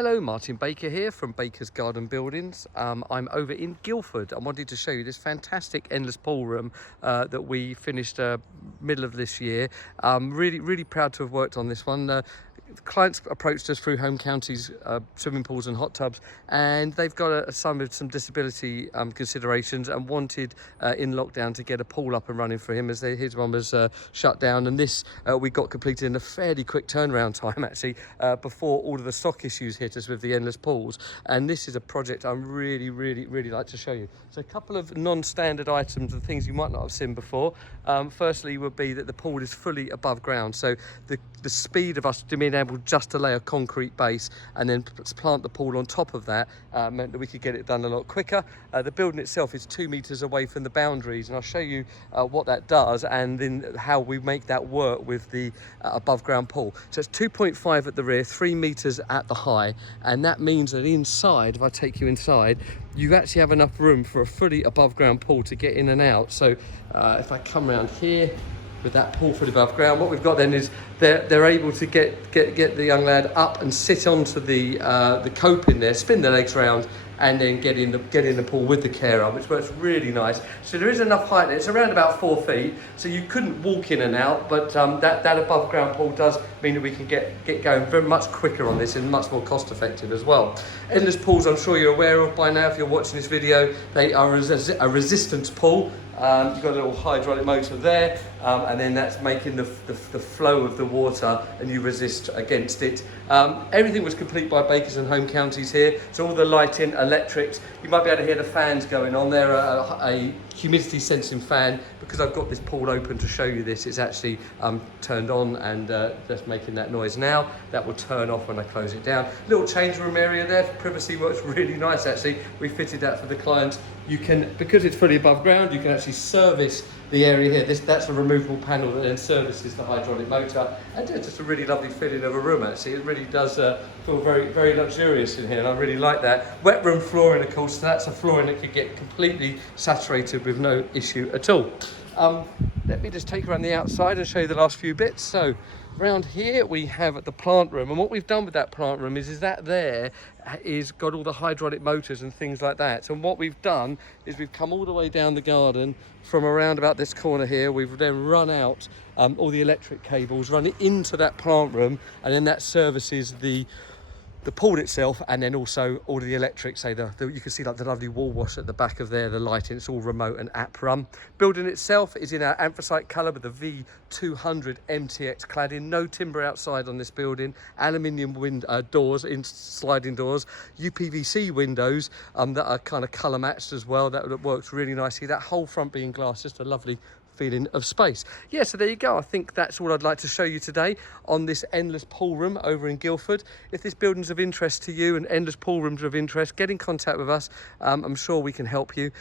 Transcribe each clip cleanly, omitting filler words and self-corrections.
Hello, Martin Baker here from Baker's Garden Buildings. I'm over in Guildford. I wanted to show you this fantastic endless pool room that we finished middle of this year. Really proud to have worked on this one. Clients approached us through home counties, swimming pools and hot tubs, and they've got a son with some disability considerations and wanted in lockdown to get a pool up and running for him as his one was shut down. And this we got completed in a fairly quick turnaround time actually, before all of the stock issues hit us with the endless pools. And this is a project I'm really like to show you. So a couple of non-standard items and things you might not have seen before. Firstly would be that the pool is fully above ground, so the speed of us being able just to lay a concrete base and then plant the pool on top of that meant that we could get it done a lot quicker. The building itself is 2 meters away from the boundaries, and I'll show you what that does and then how we make that work with the above ground pool. So it's 2.5 at the rear, 3 meters at the high, and that means that inside, if I take you inside, you actually have enough room for a fully above ground pool to get in and out. So if I come around here with that pool fully above ground, what we've got then is they're able to get the young lad up and sit onto the cope in there, spin their legs around, and then get in the pool with the carer, which works really nice. So there is enough height there. It's around about 4 feet, so you couldn't walk in and out, but that above ground pool does mean that we can get going very much quicker on this and much more cost effective as well. Endless pools, I'm sure you're aware of by now if you're watching this video. They are a resistance pool. You've got a little hydraulic motor there, and then that's making the flow of the water, and you resist against it. Everything was complete by Bakers and Home Counties here, so all the lighting, electrics, you might be able to hear the fans going on. They're a humidity sensing fan. Because I've got this pool open to show you this, it's actually turned on and just making that noise now. That will turn off when I close it down. Little change room area there for privacy, works really nice actually. We fitted that for the clients. You can, because it's fully above ground, you can actually service the area here. That's a removable panel that then services the hydraulic motor, and it's just a really lovely feeling of a room actually. It really does feel very luxurious in here, and I really like that. Wet room flooring, of course, so that's a flooring that could get completely saturated with no issue at all. Let me just take you around the outside and show you the last few bits. So around here we have the plant room, and what we've done with that plant room is that there is got all the hydraulic motors and things like that. So what we've done is we've come all the way down the garden from around about this corner here. We've then run out all the electric cables, run it into that plant room, and then that services the pool itself, and then also all of the electrics. Say you can see like the lovely wall wash at the back of there, the lighting, it's all remote and app run. Building itself is in our anthracite colour with the V200 MTX cladding. No timber outside on this building. Aluminium doors, in sliding doors, UPVC windows that are kind of colour matched as well. That works really nicely. That whole front being glass, just a lovely feeling of space. Yeah, so there you go. I think that's all I'd like to show you today on this endless pool room over in Guildford. If this building's of interest to you and endless pool rooms are of interest, get in contact with us. I'm sure we can help you.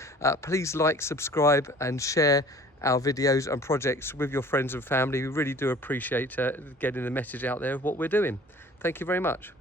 Please like, subscribe and share our videos and projects with your friends and family. We really do appreciate getting the message out there of what we're doing. Thank you very much.